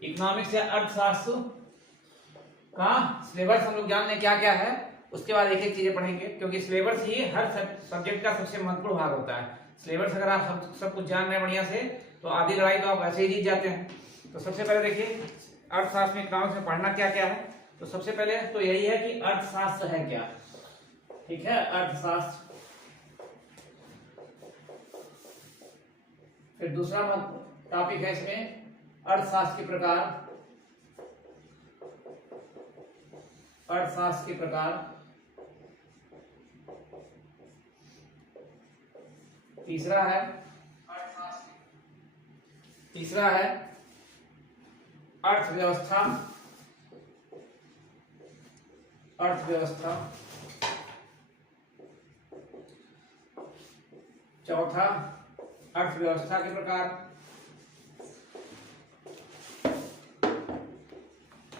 Economics या अर्थशास्त्र का सिलेबस हम लोग जान लें क्या क्या है, उसके बाद एक एक चीजें पढ़ेंगे, क्योंकि सिलेबस ही हर सब्जेक्ट का सबसे महत्वपूर्ण भाग होता है। सिलेबस अगर आप सब कुछ जान रहे हैं बढ़िया से तो आधी लड़ाई तो आप ऐसे ही जीत जाते हैं। तो सबसे पहले देखिए अर्थशास्त्र में इकोनॉमिक्स में पढ़ना क्या क्या है। तो सबसे पहले तो यही है कि अर्थशास्त्र है क्या, ठीक है, अर्थशास्त्र। फिर दूसरा टॉपिक है इसमें अर्थशास्त्र के प्रकार, अर्थशास्त्र के प्रकार। तीसरा है अर्थव्यवस्था, अर्थव्यवस्था। चौथा अर्थव्यवस्था के प्रकार,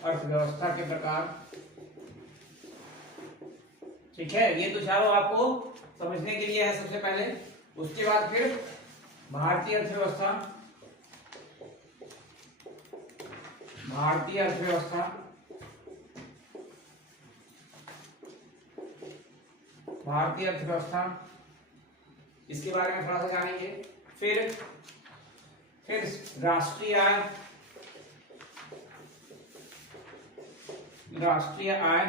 अर्थव्यवस्था के प्रकार, ठीक है। ये तो चारों आपको समझने के लिए है सबसे पहले। उसके बाद फिर भारतीय अर्थव्यवस्था, भारतीय अर्थव्यवस्था, भारतीय अर्थव्यवस्था, इसके बारे में थोड़ा सा जानेंगे। फिर राष्ट्रीय आय, राष्ट्रीय आय,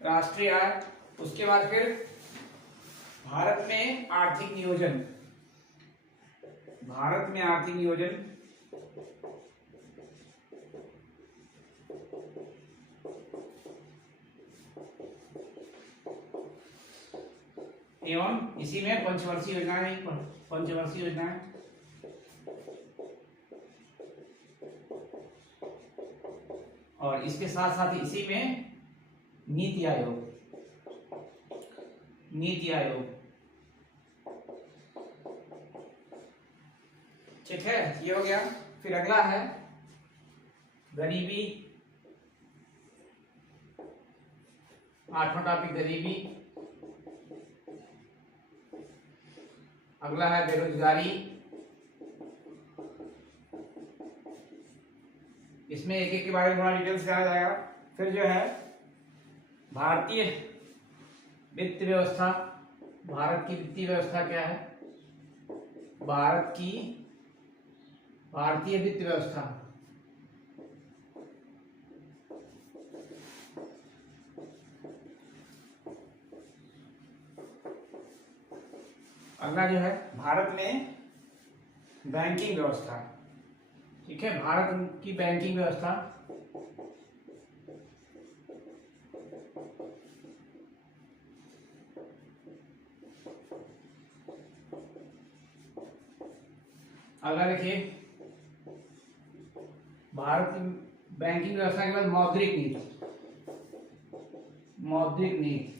राष्ट्रीय आय। उसके बाद फिर भारत में आर्थिक नियोजन, भारत में आर्थिक नियोजन, एवं इसी में पंचवर्षीय योजनाएं, पंचवर्षीय योजनाएं, और इसके साथ साथ इसी में नीति आयोग, नीति आयोग, ठीक है, ये हो गया। फिर अगला है गरीबी, आठवां टॉपिक गरीबी। अगला है बेरोजगारी, इसमें एक एक के बारे में थोड़ा डिटेल से जाना जाएगा। फिर जो है भारतीय वित्त व्यवस्था, भारत की वित्तीय व्यवस्था क्या है, भारत की भारतीय वित्त व्यवस्था। अगला जो है भारत में बैंकिंग व्यवस्था, ठीक है, भारत की बैंकिंग व्यवस्था। अगला देखिए भारत की बैंकिंग व्यवस्था के बाद मौद्रिक नीति, मौद्रिक नीति,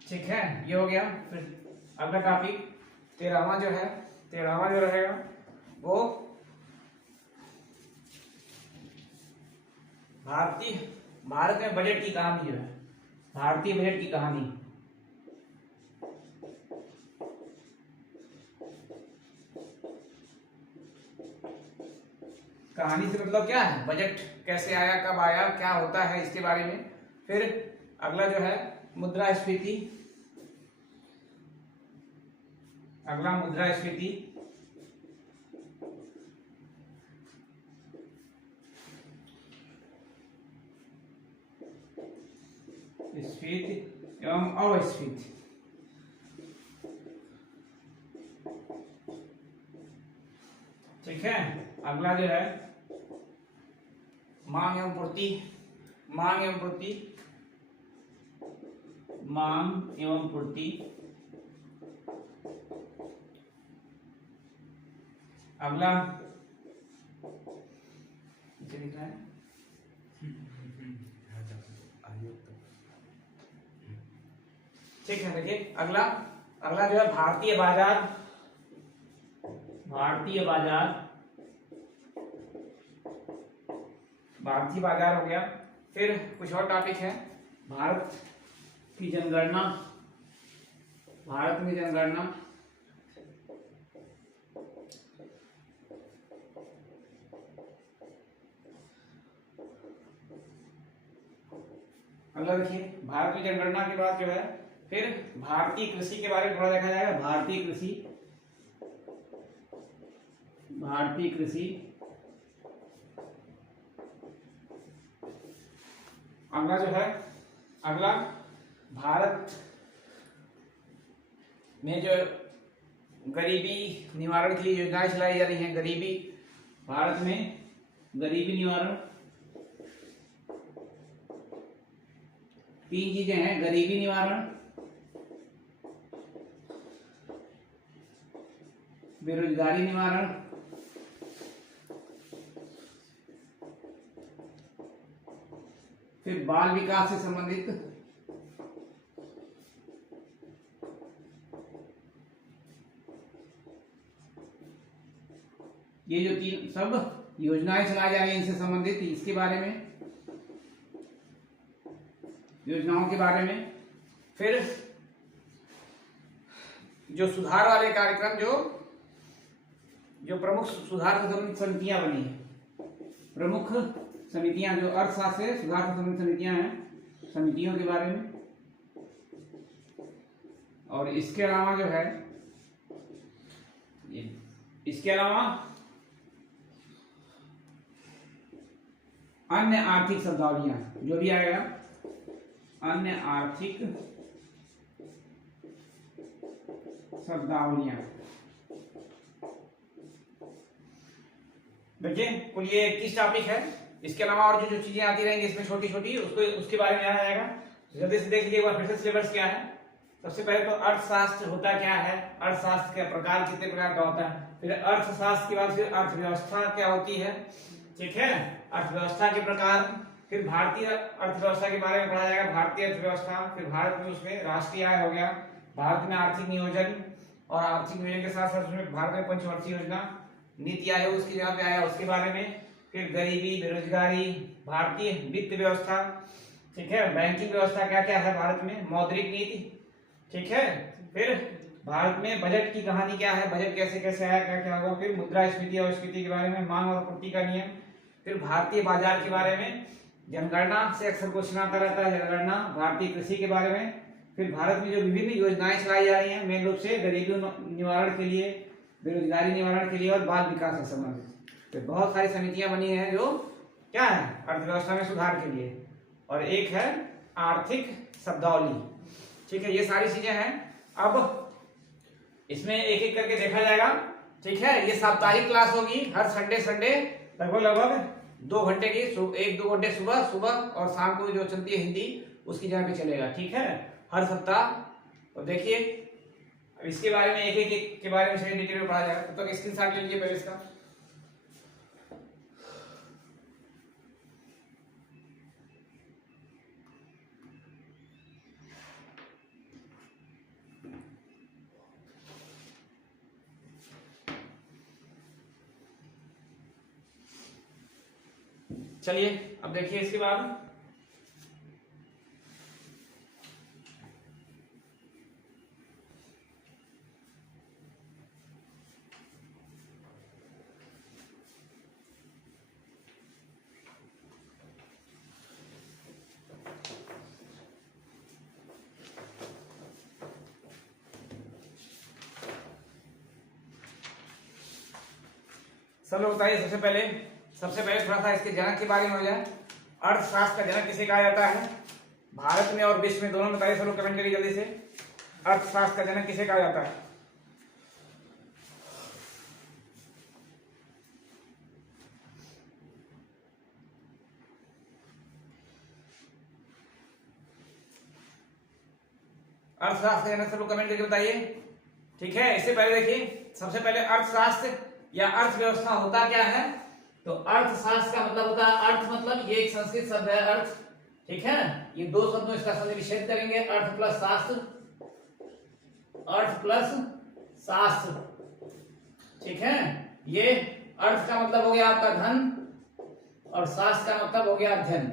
ठीक है, ये हो गया। फिर अगला टॉपिक 13वां जो है, 13वां जो रहेगा वो भारत में बजट की कहानी जो है, भारतीय बजट की कहानी। कहानी से मतलब क्या है, बजट कैसे आया, कब आया, क्या होता है, इसके बारे में। फिर अगला जो है मुद्रास्फीति, अगला मुद्रास्फीति, स्फीति एवं अस्फीति, ठीक है। अगला जो है मांग एवं पूर्ति, मांग एवं पूर्ति, मांग एवं पूर्ति। अगला लिखना है, ठीक है। देखिए अगला, अगला जो है भारतीय बाजार, भारतीय बाजार, भारतीय बाजार हो गया। फिर कुछ और टॉपिक है, भारत की जनगणना, भारत में जनगणना, अगला देखिए, भारत में जनगणना के बाद जो है फिर भारतीय कृषि के बारे में थोड़ा देखा जाएगा। भारतीय कृषि अगला जो है, अगला भारत में जो गरीबी निवारण के लिए योजनाएं चलाई जा रही हैं। गरीबी, भारत में गरीबी निवारण, 3 चीजें हैं, गरीबी निवारण, बेरोजगारी निवारण, फिर बाल विकास से संबंधित ये जो 3 सब योजनाएं चलाई जा रही हैं, इनसे संबंधित इसके बारे में, योजनाओं के बारे में। फिर जो सुधार वाले कार्यक्रम, जो प्रमुख सुधार से संबंधित समितियां बनी है, प्रमुख समितियां जो अर्थशास्त्र से सुधार से संबंधित समितियां हैं, समितियों के बारे में। और इसके अलावा जो है, इसके अलावा अन्य आर्थिक शब्दावलियां जो भी आएगा, अन्य आर्थिक शब्दावलियां। देखिए कुल ये 21 टॉपिक है। इसके अलावा और जो चीजें आती रहेंगी इसमें छोटी छोटी, उसके बारे में आएगा। जल्दी से देख लीजिए एक बार फिर से सिलेबस क्या है। सबसे पहले तो अर्थशास्त्र होता क्या है, अर्थशास्त्र के प्रकार कितने प्रकार का होता है। फिर अर्थशास्त्र के बाद फिर अर्थव्यवस्था क्या होती है, ठीक है, अर्थव्यवस्था के प्रकार। फिर भारतीय अर्थव्यवस्था के बारे में पढ़ा जाएगा, भारतीय अर्थव्यवस्था। फिर भारत में उसमें राष्ट्रीय आय हो गया, भारत में आर्थिक नियोजन, और आर्थिक नियोजन के साथ साथ उसमें भारत में पंचवर्षीय योजना, नीति आयोग उसकी जगह पे आया, उसके बारे में। फिर गरीबी, बेरोजगारी, भारतीय वित्त व्यवस्था, ठीक है, बैंकिंग व्यवस्था क्या क्या है भारत में, मौद्रिक नीति, ठीक है। फिर भारत में बजट की कहानी क्या है, बजट कैसे कैसे आया, क्या क्या हुआ। फिर मुद्रास्फीति और स्फीति के बारे में, मांग और पूर्ति का नियम। फिर भारतीय बाजार के बारे में, जनगणना से अक्सर क्वेश्चन आता रहता है, जनगणना, भारतीय कृषि के बारे में। फिर भारत में जो विभिन्न योजनाएं चलाई जा रही हैं, मेन रूप से गरीबी निवारण के लिए, बेरोजगारी निवारण के लिए और बाल विकास से संबंधित। तो बहुत सारी समितियां बनी हैं जो क्या है, अर्थव्यवस्था में सुधार के लिए। और एक है आर्थिक शब्दावली, ठीक है, ये सारी चीजें हैं। अब इसमें एक एक करके देखा जाएगा, ठीक है। ये साप्ताहिक क्लास होगी हर संडे लगभग 2 घंटे की, 1-2 घंटे सुबह और शाम को जो चलती है हिंदी, उसकी जगह पे चलेगा, ठीक है, हर सप्ताह। और देखिए इसके बारे में एक एक के बारे में सही डिटेल में पढ़ा जाएगा। तो स्क्रीनशॉट ले लीजिए पहले इसका। चलिए अब देखिए इसके बाद चलो बताइए, सबसे पहले थोड़ा सा इसके जनक के बारे में हो जाए। अर्थशास्त्र का जनक किसे कहा जाता है, भारत में और विश्व में दोनों में? बताइए सब लोग, कमेंट करिए जल्दी से। अर्थशास्त्र का जनक किसे कहा जाता है? अर्थशास्त्र का जनक सब लोग कमेंट करके बताइए, ठीक है। इससे पहले देखिए, सबसे पहले अर्थशास्त्र या अर्थव्यवस्था होता क्या है। तो अर्थशास्त्र का मतलब होता है, अर्थ मतलब ये एक संस्कृत शब्द है अर्थ, ठीक है। ये 2 शब्दों इसका संनिवेश करेंगे, अर्थ प्लस शास्त्र, अर्थ प्लस शास्त्र, ठीक है। ये अर्थ का मतलब हो गया आपका धन, और शास्त्र का मतलब हो गया अध्ययन,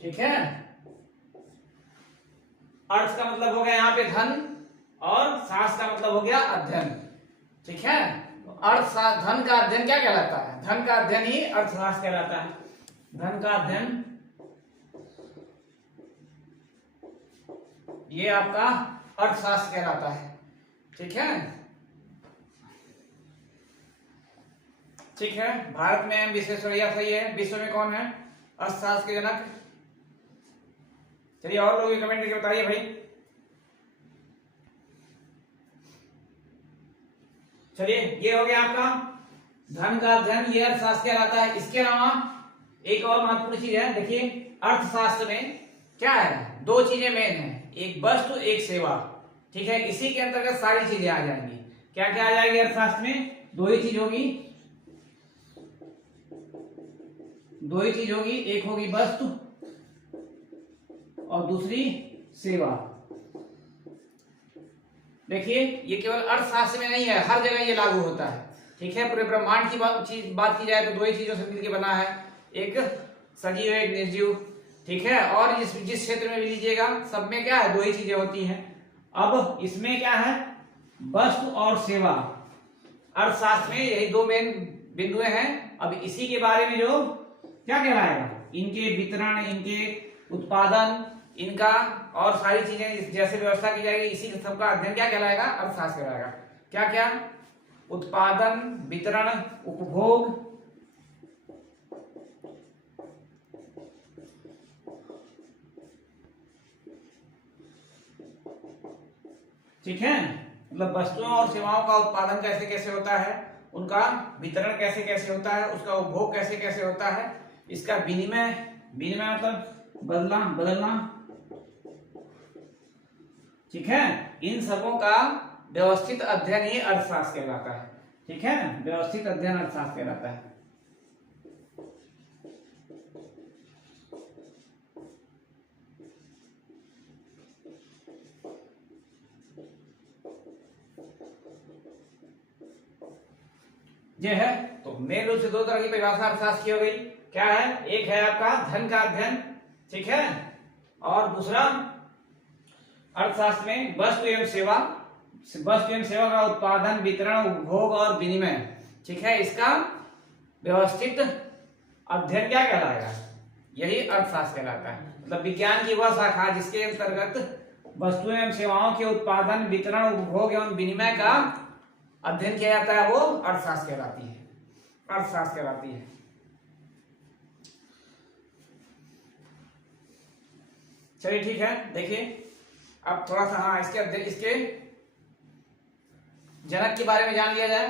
ठीक है। अर्थ का मतलब हो गया यहाँ पे धन, और शास्त्र का मतलब हो गया अध्ययन, ठीक है। धन का अध्ययन क्या कहलाता है, धन का अध्ययन ही अर्थशास्त्र कहलाता है। धन का अध्ययन ये आपका अर्थशास्त्र कहलाता है। ठीक है, ठीक है। भारत में विश्वेश्वरैया सही है। विश्व में कौन है अर्थशास्त्र के जनक? चलिए और लोग कमेंट करके बताइए भाई। चलिए ये हो गया आपका धन का अध्ययन, ये अर्थशास्त्र कहलाता है। इसके अलावा एक और महत्वपूर्ण चीज है, देखिए अर्थशास्त्र में क्या है, दो चीजें मेन है, एक वस्तु एक सेवा। ठीक है, इसी के अंतर्गत सारी चीजें आ जाएंगी। क्या क्या आ जाएगी अर्थशास्त्र में? दो ही चीज होगी, दो ही चीज होगी, एक होगी वस्तु और दूसरी सेवा। देखिए ये केवल अर्थशास्त्र में नहीं है, हर जगह ये लागू होता है। ठीक है, पूरे ब्रह्मांड की बात की जाए तो दो ही चीजों से मिलकर बना है, एक सजीव एक निर्जीव। ठीक है, और जिस क्षेत्र में भी लीजिएगा सब में क्या है, दो ही चीजें होती हैं। अब इसमें क्या है, वस्तु और सेवा। अर्थशास्त्र में यही दो मेन बिंदुएं हैं। अब इसी के बारे में जो क्या कहलाएगा, इनके वितरण, इनके उत्पादन, इनका और सारी चीजें जैसे व्यवस्था की जाएगी, इसी सबका अध्ययन क्या कहलाएगा, अर्थशास्त्र कहलाएगा। क्या क्या? उत्पादन, वितरण, उपभोग, ठीक है, मतलब वस्तुओं और सेवाओं का उत्पादन कैसे कैसे होता है, उनका वितरण कैसे कैसे होता है, उसका उपभोग कैसे कैसे होता है, इसका विनिमय, विनिमय मतलब बदलना। ठीक है, इन सबों का व्यवस्थित अध्ययन ही अर्थशास्त्र कहलाता है। ठीक है, व्यवस्थित अध्ययन अर्थशास्त्र कहलाता है। ये है, तो मेन रूप से दो तरह की परिभाषा अर्थशास्त्र की हो गई। क्या है, एक है आपका धन का अध्ययन, ठीक है, और दूसरा अर्थशास्त्र में वस्तु एवं सेवा, वस्तु एवं सेवा का उत्पादन, वितरण, उपभोग और विनिमय। ठीक है, इसका व्यवस्थित अध्ययन क्या कहलाएगा, यही अर्थशास्त्र कहलाता है। मतलब विज्ञान की वह शाखा जिसके अंतर्गत वस्तु एवं सेवाओं के उत्पादन, वितरण, उपभोग एवं विनिमय का अध्ययन किया जाता है, वो अर्थशास्त्र कहलाती है, अर्थशास्त्र कहलाती है। चलिए ठीक है, देखिए अब थोड़ा सा हाँ इसके जनक के बारे में जान लिया जाए,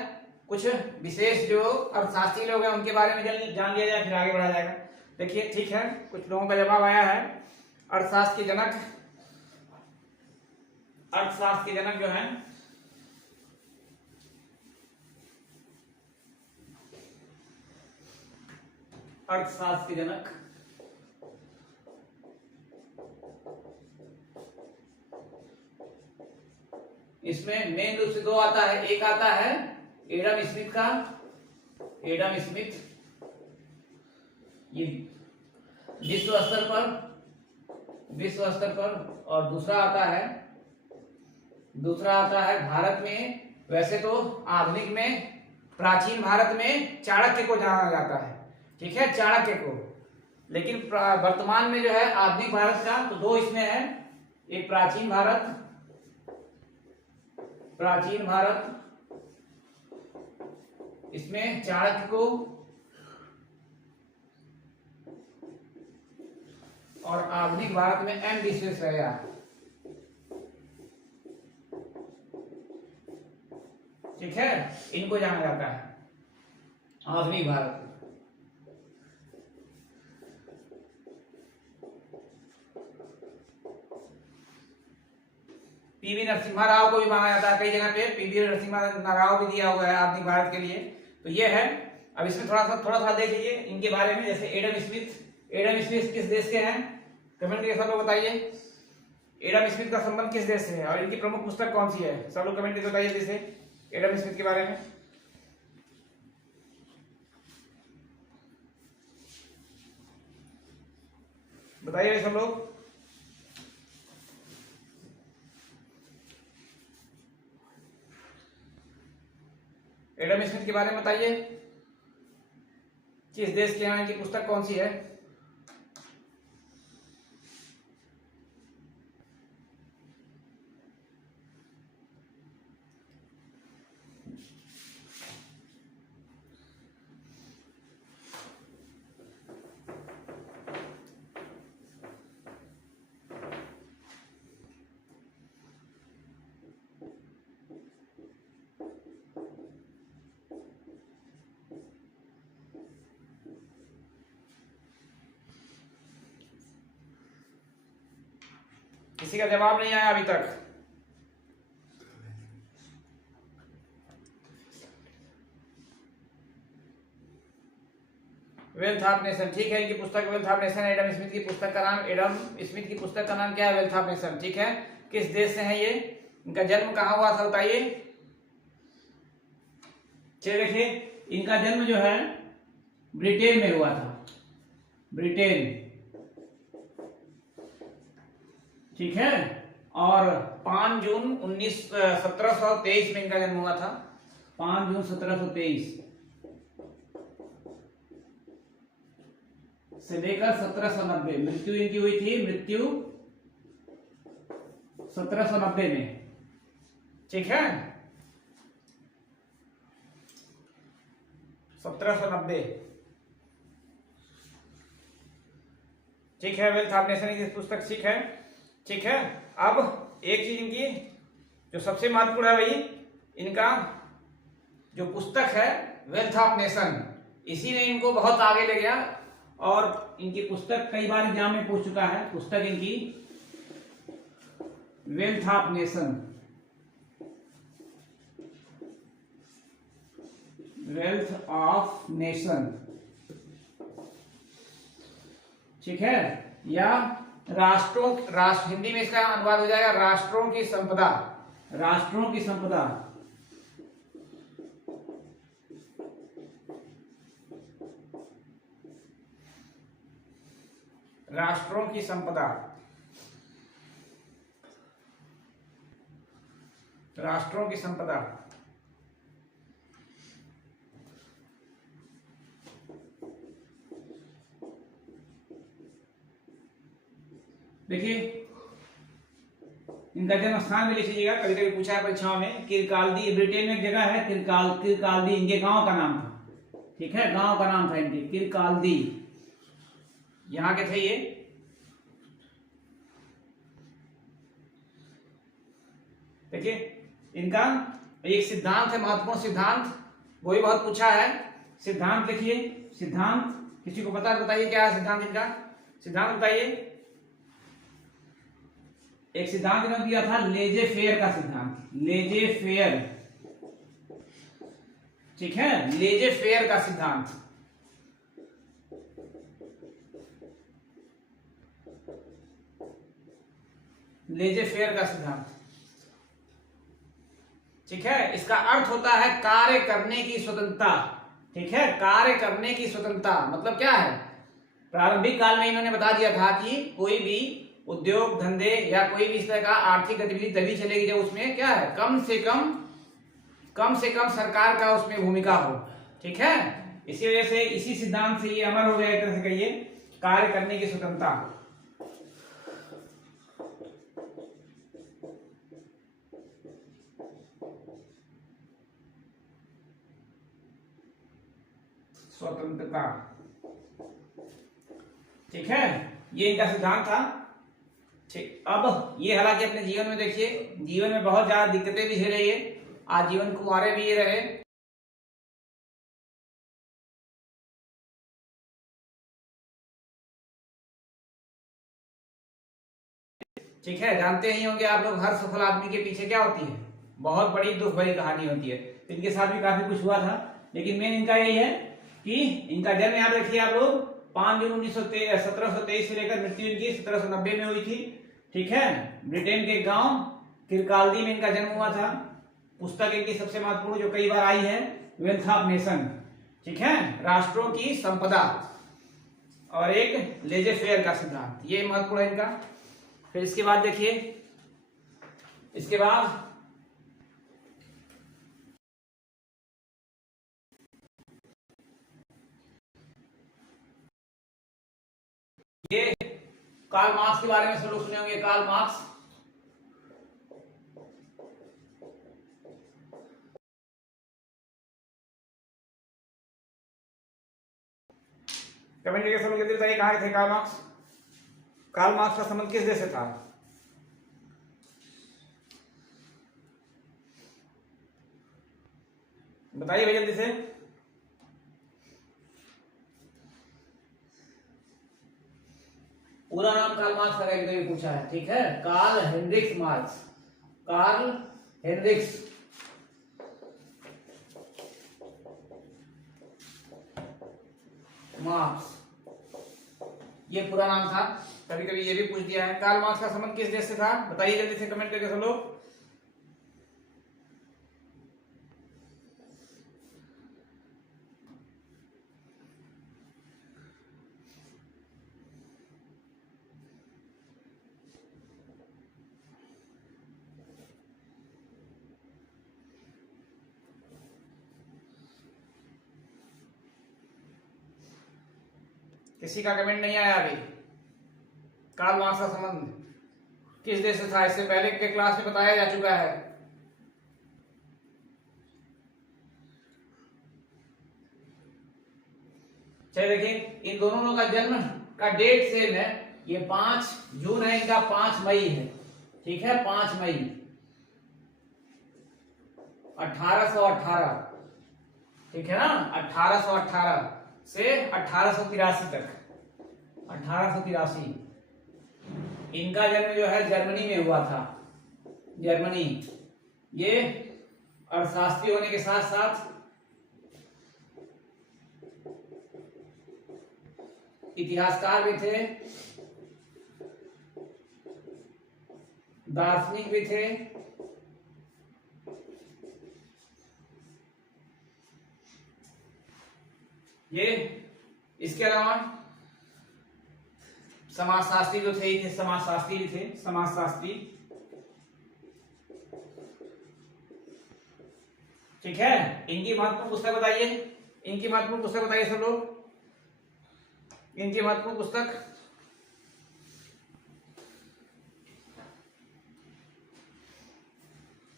कुछ विशेष जो अर्थशास्त्री लोग हैं उनके बारे में जान लिया जाए, फिर आगे बढ़ा जाएगा। देखिए ठीक है, कुछ लोगों का जवाब आया है, अर्थशास्त्र के जनक, अर्थशास्त्र के जनक जो है अर्थशास्त्र के जनक इसमें मेन रूप से दो आता है। एक आता है एडम स्मिथ का, एडम स्मिथ, ये विश्व स्तर पर, और दूसरा आता है भारत में। वैसे तो आधुनिक में, प्राचीन भारत में चाणक्य को जाना जाता है, ठीक है, चाणक्य को। लेकिन वर्तमान में जो है आधुनिक भारत का, तो दो इसमें है, एक प्राचीन भारत, इसमें चाणक्य को, और आधुनिक भारत में एम विश्वेश्वरैया। ठीक है, इनको जाना जाता है आधुनिक भारत। पीवी नरसिम्हा राव को भी माना जाता है, कई जगह पे पीवी नरसिम्हा राव भी दिया हुआ है आधुनिक भारत के लिए। तो ये है। अब इसमें थोड़ा सा देख लीजिए इनके बारे में। जैसे एडम स्मिथ किस देश के हैं, कमेंट करके सब लोग बताइए। एडम स्मिथ का संबंध किस देश से है और इनकी प्रमुख पुस्तक कौन सी है, सब लोग कमेंट करके बताइए जल्दी से एडम स्मिथ के बारे में। बताइए सब लोग। एडम स्मिथ के बारे में बताइए, किस देश के हैं, इनकी पुस्तक कौन सी है। किसी का जवाब नहीं आया अभी तक? वेल्थ ऑफ नेशन, ठीक है। इनकी पुस्तक wealth of nation, Adam Smith की पुस्तक का नाम, एडम स्मिथ की पुस्तक का नाम क्या है? वेल्थ ऑफ नेशन, ठीक है। किस देश से है ये? इनका जन्म कहाँ हुआ था बताइए? चलिए देखिए, इनका जन्म जो है ब्रिटेन में हुआ था, ब्रिटेन, ठीक है। और 5 जून 1723 में इनका जन्म हुआ था, 5 जून 1723 से लेकर 1790। मृत्यु इनकी हुई थी, मृत्यु 1790 में, ठीक है, 1790, ठीक है। वेल्थ ऑफ नेशन की पुस्तक, ठीक है, ठीक है। अब एक चीज इनकी जो सबसे महत्वपूर्ण है भाई, इनका जो पुस्तक है वेल्थ ऑफ नेशन, इसी ने इनको बहुत आगे ले गया। और इनकी पुस्तक कई बार एग्जाम में पूछ चुका है, पुस्तक इनकी wealth of nation, wealth of nation, ठीक है। या हिंदी में इसका अनुवाद हो जाएगा राष्ट्रों की संपदा, राष्ट्रों की संपदा, राष्ट्रों की संपदा, राष्ट्रों की संपदा। देखिए, इनका जन्म स्थान भी लिख लीजिएगा, कभी कभी पूछा है परीक्षाओं में। किरकालदी, ब्रिटेन में एक जगह है किरकालदी, इनके गांव का नाम था, ठीक है, गांव का नाम था इनके किरकालदी, यहां के थे ये। देखिए, इनका एक सिद्धांत है, महत्वपूर्ण सिद्धांत, वो भी बहुत पूछा है। सिद्धांत लिखिए, सिद्धांत किसी को पता बताइए क्या है सिद्धांत इनका? सिद्धांत बताइए। एक सिद्धांत इन्होंने दिया था लेजे फेयर का सिद्धांत, लेजे फेयर, ठीक है, लेजे फेयर का सिद्धांत, लेजे फेयर का सिद्धांत, ठीक है। इसका अर्थ होता है कार्य करने की स्वतंत्रता, ठीक है, कार्य करने की स्वतंत्रता। मतलब क्या है? प्रारंभिक काल में इन्होंने बता दिया था कि कोई भी उद्योग धंधे या कोई भी इस तरह का आर्थिक गतिविधि तभी चलेगी जब उसमें क्या है, कम से कम सरकार का उसमें भूमिका हो, ठीक है। इसी वजह से इसी सिद्धांत से ये अमर हो गया, एक तरह से कहिए, कार्य करने की स्वतंत्रता, स्वतंत्रता, ठीक है, ये इनका सिद्धांत था, ठीक। अब ये हालांकि अपने जीवन में देखिए, जीवन में बहुत ज्यादा दिक्कतें भी झेले ये, आजीवन कुंवारे भी ये रहे, ठीक है। जानते ही होंगे आप लोग, हर सफल आदमी के पीछे क्या होती है? बहुत बड़ी दुख भरी कहानी होती है। तो इनके साथ भी काफी कुछ हुआ था, लेकिन मेन इनका यही है कि इनका जन्म याद रखिए आप लोग, 5 जून 1723 से लेकर मृत्यु इनकी 1790 में हुई थी, ठीक है। ब्रिटेन के गांव किरकालदी में इनका जन्म हुआ था। पुस्तक इनकी सबसे महत्वपूर्ण जो कई बार आई है, वेल्थ ऑफ नेशन, ठीक है, राष्ट्रों की संपदा, और एक लेजे फेयर का सिद्धांत, ये महत्वपूर्ण है इनका। फिर इसके बाद देखिए, इसके बाद ये कार्ल मार्क्स के बारे में सब लोग सुने होंगे, कार्ल मार्क्स, कमेंट करके सब लोग जल्दी बताइए कहां थे कार्ल मार्क्स? कार्ल मार्क्स का संबंध किस देश से था? बताइए भाई जल्दी से। पूरा नाम कार्ल मार्क्स का कभी कभी पूछा है, ठीक है, Karl Heinrich Marx, Karl Heinrich Marx, ये पूरा नाम था। कभी कभी ये भी पूछ दिया है। कार्ल मार्क्स का संबंध किस देश से था, बताइए जल्दी से कमेंट करके सब लोग। किसी का कमेंट नहीं आया अभी। कार्ल मार्क्स का संबंध किस देश से था, इससे पहले के क्लास में बताया जा चुका है। चलिए देखिए, इन दोनों का जन्म का डेट सेम है। ये 5 जून है, इनका 5 मई है, ठीक है, 5 मई 1818, ठीक है ना, 1818 से 1883 तक, 1883 इनका जन्म जो है जर्मनी में हुआ था, जर्मनी। ये अर्थशास्त्री होने के साथ साथ इतिहासकार भी थे, दार्शनिक भी थे, ये इसके अलावा समाजशास्त्री जो थे, समाजशास्त्री भी थे, समाजशास्त्री, ठीक है। इनकी महत्वपूर्ण पुस्तक बताइए, इनकी महत्वपूर्ण पुस्तक बताइए सब लोग, इनकी महत्वपूर्ण पुस्तक।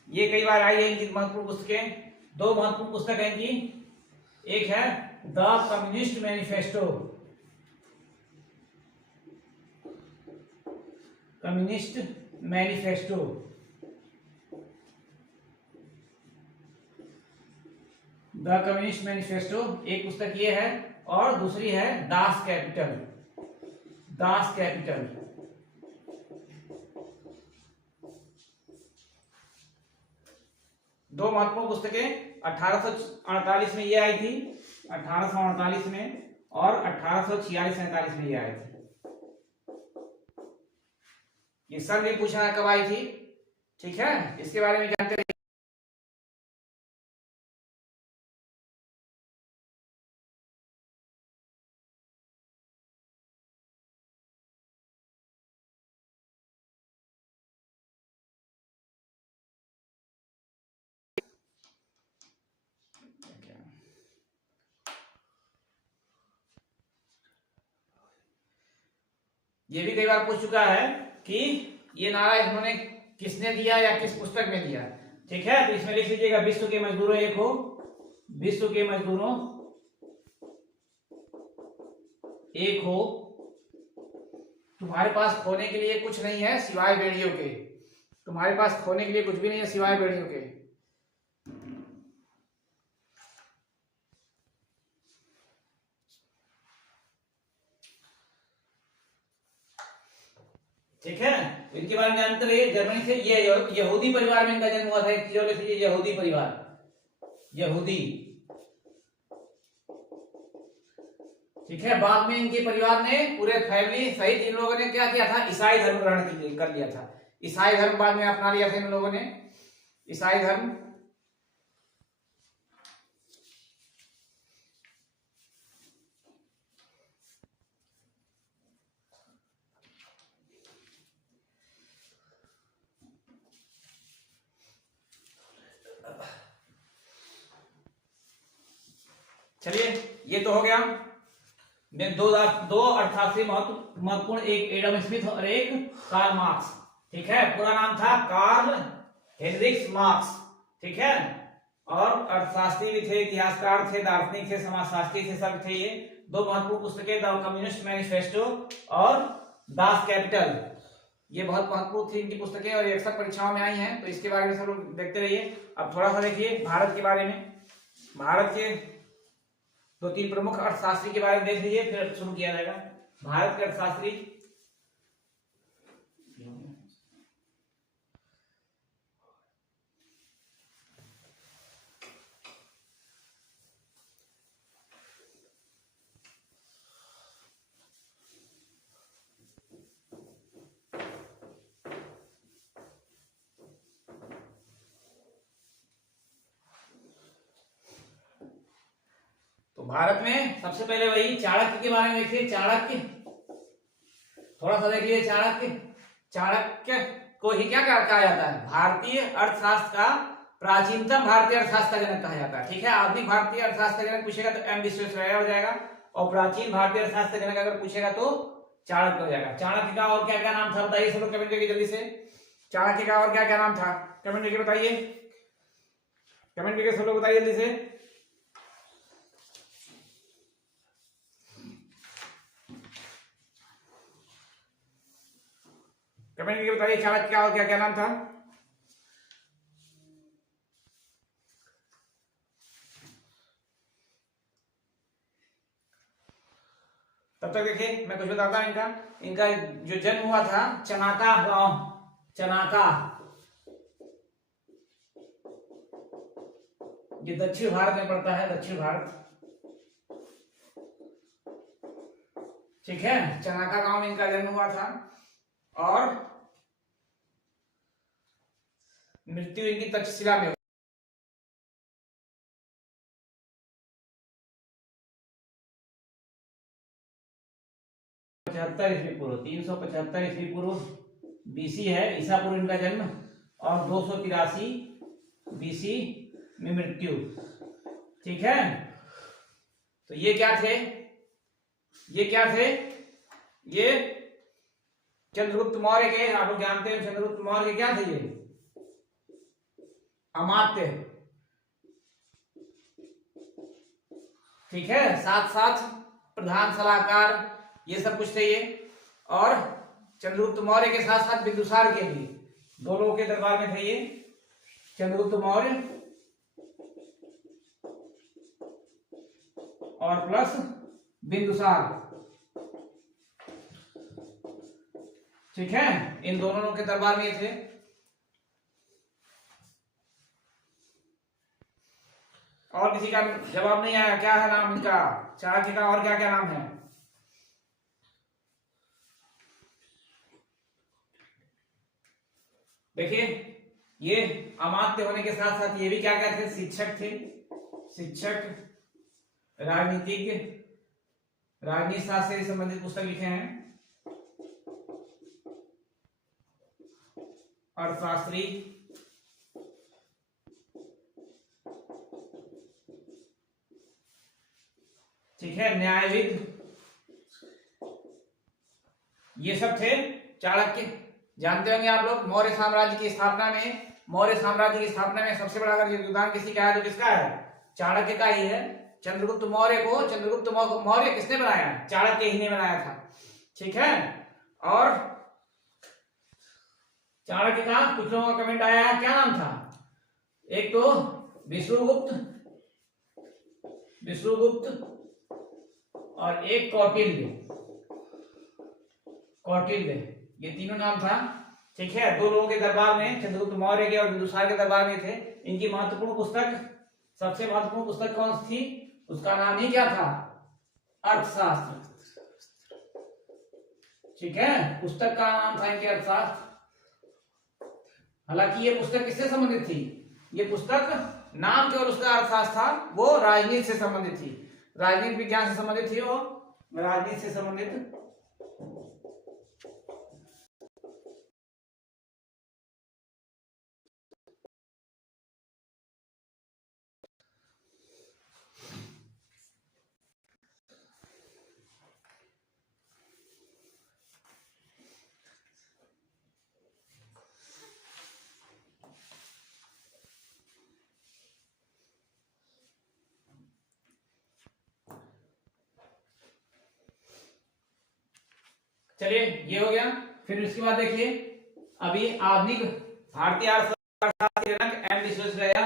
ये कई बार आई है इनकी महत्वपूर्ण पुस्तकें। 2 महत्वपूर्ण पुस्तक है इनकी, एक है the communist manifesto, communist manifesto, the communist manifesto एक पुस्तक ये है, और दूसरी है दास कैपिटल, दास कैपिटल। दो महत्वपूर्ण पुस्तकें 1848 में ये आई थी, 1848 में, और 1846-47 में ये आई थी। ये सब भी पूछा है कब आई थी, ठीक है, इसके बारे में जानते रहिए। ये भी कई बार पूछ चुका है कि ये नारा इन्होंने किसने दिया या किस पुस्तक में दिया, ठीक है। तो इसमें लिख लीजिएगा, विश्व के मजदूरों एक हो, विश्व के मजदूरों एक हो, तुम्हारे पास खोने के लिए कुछ नहीं है सिवाय बेड़ियों के, तुम्हारे पास खोने के लिए कुछ भी नहीं है सिवाय बेड़ियों के। ठीक है, इनके बारे में जानते रहिए। जर्मनी से ये यहूदी परिवार में इनका जन्म हुआ था, एक चीज और लिख लीजिए, यहूदी परिवार, यहूदी, ठीक है। बाद में इनके परिवार ने, पूरे फैमिली सहित इन लोगों ने क्या किया था, ईसाई धर्म ग्रहण कर लिया था, ईसाई धर्म बाद में अपना लिया था इन लोगों ने, ईसाई धर्म। चलिए, ये तो हो गया दो अर्थशास्त्री महत्वपूर्ण, एक एडम स्मिथ और एक कार्ल मार्क्स, ठीक है। पूरा नाम था कार्ल हेनरिक मार्क्स, ठीक है। और अर्थशास्त्री भी थे, इतिहासकार थे, दार्शनिक थे, समाजशास्त्री थे, सब थे। ये 2 महत्वपूर्ण पुस्तकें, द कम्युनिस्ट मैनिफेस्टो और दास कैपिटल, ये बहुत महत्वपूर्ण थी इनकी पुस्तकें, और ये अक्सर परीक्षाओं में आई हैं, तो इसके बारे में सब लोग देखते रहिए। अब थोड़ा सा देखिए भारत के बारे में, भारत के 2-3 प्रमुख अर्थशास्त्री के बारे में देख लीजिए, फिर शुरू किया जाएगा। भारत के अर्थशास्त्री, भारत में सबसे पहले वही चाणक्य के बारे में देखिए। चाणक्य, थोड़ा सा देखिए। चाणक्य को ही क्या कहा जाता है? भारतीय अर्थशास्त्र का प्राचीनतम भारतीय अर्थशास्त्र का जनक कहा जाता है। ठीक है, आधुनिक भारतीय अर्थशास्त्र का जनक पूछेगा तो एम विश्वेश्वरैया हो जाएगा, और प्राचीन भारतीय अर्थशास्त्र का जनक अगर पूछेगा तो चाणक्य हो जाएगा। चाणक्य का और क्या क्या नाम था बताइए सब लोग कमेंट करके जल्दी से। चाणक्य का और क्या क्या नाम था कमेंट करके बताइए, कमेंट करके सब लोग बताइए जल्दी से। कमेंट करके बताइए चाणक्य का और क्या क्या नाम था। तब तक देखिए मैं कुछ बताता हूं। इनका जो जन्म हुआ था चनाका गांव, चनाका, ये दक्षिण भारत में पड़ता है, दक्षिण भारत। ठीक है, चनाका गांव में इनका जन्म हुआ था और मृत्यु इनकी तक्षशिला में। 75 ईस्वी पूर्व, 375 ईस्वी पूर्व बीसी है ईसा पूर्व इनका जन्म, और 283 बीसी में मृत्यु। ठीक है, तो ये क्या थे? ये चंद्रगुप्त मौर्य के, आप लोग जानते हैं चंद्रगुप्त मौर्य के क्या थे? ये अमात्य। ठीक है, साथ साथ प्रधान सलाहकार, ये सब कुछ थे ये। और चंद्रगुप्त मौर्य के साथ साथ बिंदुसार के भी, दो लोगों के दरबार में थे ये, चंद्रगुप्त मौर्य और प्लस बिंदुसार। ठीक है, इन दोनों लोगों के दरबार में थे। और किसी का जवाब नहीं आया? क्या है नाम इनका चाणक्य का? और क्या क्या नाम है? देखिए, ये अमात्य होने के साथ साथ ये भी क्या क्या थे? शिक्षक थे, शिक्षक, राजनीतिज्ञ, राजनीति शास्त्र से संबंधित पुस्तक लिखे हैं, अर्थशास्त्री, ठीक है, न्यायविद, ये सब थे चाणक्य। जानते होंगे आप लोग मौर्य साम्राज्य की स्थापना में सबसे बड़ा अगर योगदान किसी का है तो किसका है? चाणक्य का ही है। चंद्रगुप्त मौर्य किसने बनाया? चाणक्य ही ने बनाया था। ठीक है, और चाणक्य का कुछ लोगों का कमेंट आया है, क्या नाम था? एक तो विष्णुगुप्त और एक कौटिल्य, ये तीनों नाम था। ठीक है, दो लोगों के दरबार में, चंद्रगुप्त मौर्य के और बिंदुसार के दरबार में थे। इनकी महत्वपूर्ण पुस्तक, सबसे महत्वपूर्ण पुस्तक कौन सी थी? उसका नाम ही क्या था? अर्थशास्त्र। ठीक है, पुस्तक का नाम था इनके अर्थशास्त्र। हालांकि ये पुस्तक किससे संबंधित थी? ये पुस्तक नाम केवल उसका अर्थशास्त्र था, वो राजनीति से संबंधित थी, राजनीति विज्ञान से संबंधित थी, वो राजनीति से संबंधित। चलिए, ये हो गया। फिर उसके बाद देखिए, अभी आधुनिक भारतीय अर्थशास्त्र के जनक एम विश्वेश्वरैया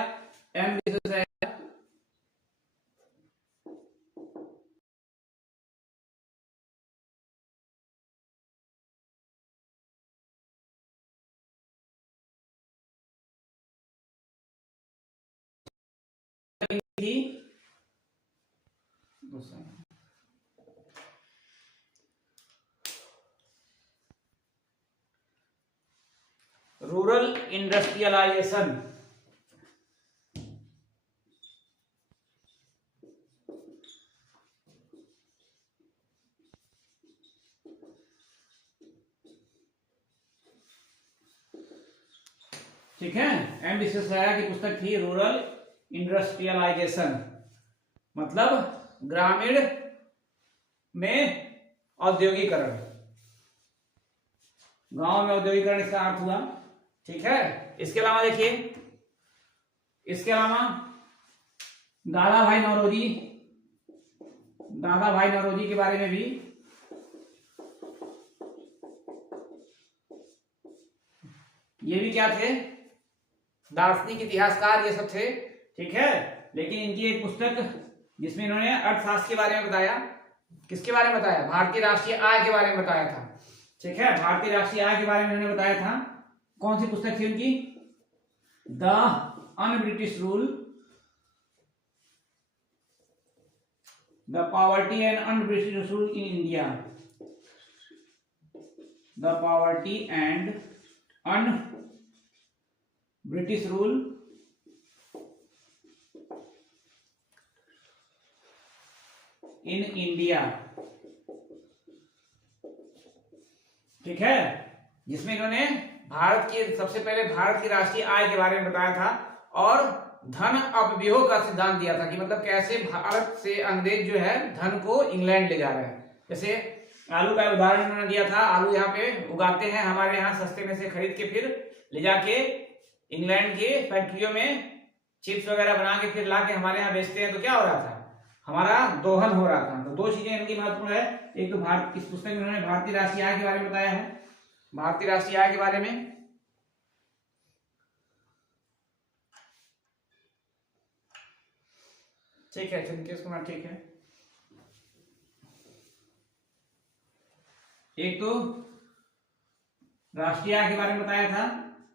रूरल इंडस्ट्रियलाइजेशन, ठीक है। एम विश्वेश्वरैया की पुस्तक थी रूरल इंडस्ट्रियलाइजेशन, मतलब ग्रामीण में औद्योगिकरण, गांव में औद्योगिकरण इसका अर्थ हुआ। ठीक है। इसके अलावा देखिए, इसके अलावा दादा भाई नौरोजी के बारे में भी ये भी क्या थे, दार्शनिक, इतिहासकार, ये सब थे। ठीक है। लेकिन इनकी एक पुस्तक जिसमें इन्होंने अर्थशास्त्र के बारे में बताया, किसके बारे में बताया, भारतीय राष्ट्रीय आय के बारे में बताया था। ठीक है। भारतीय राष्ट्रीय आय के बारे में इन्होंने बताया था। कौन सी पुस्तक थी उनकी, the un-British rule, the poverty and un-British rule in India, the poverty and un-British rule in India. ठीक है। जिसमें इन्होंने भारत की, सबसे पहले भारत की राष्ट्रीय आय के बारे में बताया था और धन अपव्यूह का सिद्धांत दिया था कि मतलब कैसे भारत से अंग्रेज जो है धन को इंग्लैंड ले जा रहे हैं। जैसे आलू का उदाहरण उन्होंने दिया था, आलू यहाँ पे उगाते हैं हमारे यहाँ सस्ते में से खरीद के, फिर ले जाके इंग्लैंड के फैक्ट्रियों में चिप्स वगैरह बना के फिर ला के हमारे यहाँ बेचते हैं, तो क्या हो रहा था, हमारा दोहन हो रहा था। तो दो चीजें इनकी महत्वपूर्ण है, एक तो भारत, इस पुस्तक में उन्होंने भारतीय राष्ट्रीय आय के बारे में बताया है, भारतीय राष्ट्रीय आय के बारे में। ठीक है चंकेश कुमार, ठीक है। एक तो राष्ट्रीय आय के बारे में बताया था,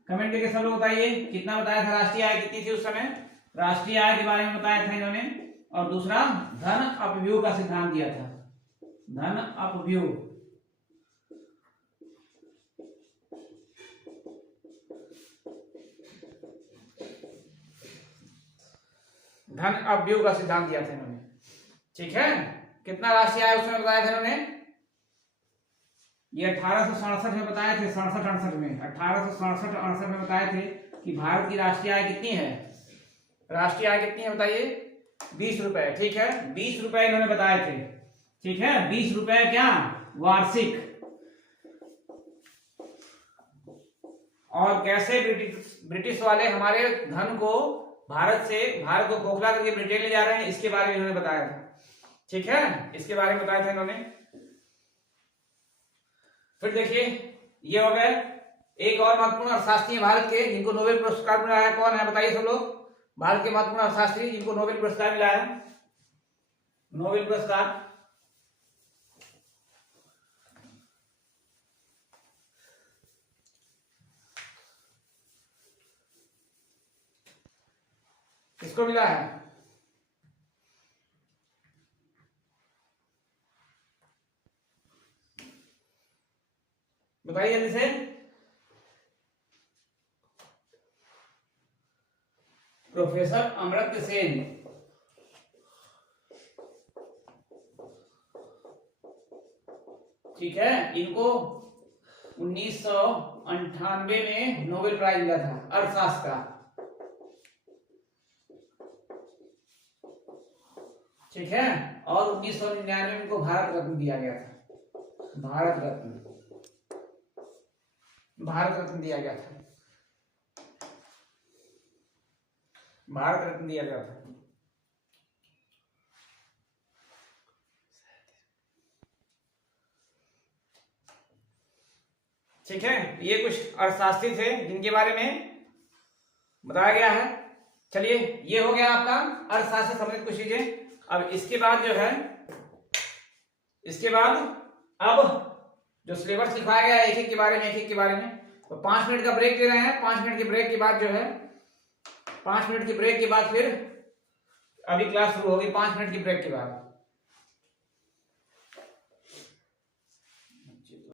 कमेंट करके सब लोग बताइए कितना बताया था, राष्ट्रीय आय कितनी थी उस समय, राष्ट्रीय आय के बारे में बताया था इन्होंने। और दूसरा धन अपव्यूह का सिद्धांत दिया था, धन अपव्यूह। धन अपव्यूह का सिद्धांत दिया था इन्होंने। ठीक है। कितना राष्ट्रीय आय उसमें बताया था इन्होंने, ये 1867 में बताए थे, 67-68 में, 1867-68 में बताए थे कि भारत की राष्ट्रीय आय कितनी है, राष्ट्रीय आय कितनी है बताइए, 20 रुपए। ठीक है। 20 रुपए इन्होंने बताए थे। ठीक है। 20 रुपए क्या, वार्षिक। और कैसे ब्रिटिश वाले हमारे धन को भारत को खोखला करके ब्रिटेन ले जा रहे हैं, इसके बारे में इन्होंने बताया था। ठीक है। इसके बारे में बताया था इन्होंने। फिर देखिए, ये हो गए एक और महत्वपूर्ण अर्थशास्त्री भारत के जिनको नोबेल पुरस्कार मिला है, कौन है बताइए सब लोग, भारत के महत्वपूर्ण अर्थशास्त्री जिनको नोबेल पुरस्कार मिला है, नोबेल पुरस्कार। किसको मिला है, बताइए जल्दी से। प्रोफेसर अमर्त्य सेन। ठीक है। इनको 1998 में नोबेल प्राइज मिला था अर्थशास्त्र का। ठीक है। और 1999 में इनको भारत रत्न दिया गया था, भारत रत्न दिया गया था, भारत रत्न दिया गया था। ठीक है। ये कुछ अर्थशास्त्री थे जिनके बारे में बताया गया है। चलिए, ये हो गया आपका अर्थशास्त्र से संबंधित कुछ चीजें। अब इसके बाद जो है, इसके बाद अब जो सिलेबस लिखवाया गया है एक एक के बारे में, तो 5 मिनट का ब्रेक दे रहे हैं। 5 मिनट के ब्रेक के बाद जो है, 5 मिनट के ब्रेक के बाद फिर अभी क्लास शुरू होगी, 5 मिनट की ब्रेक के बाद।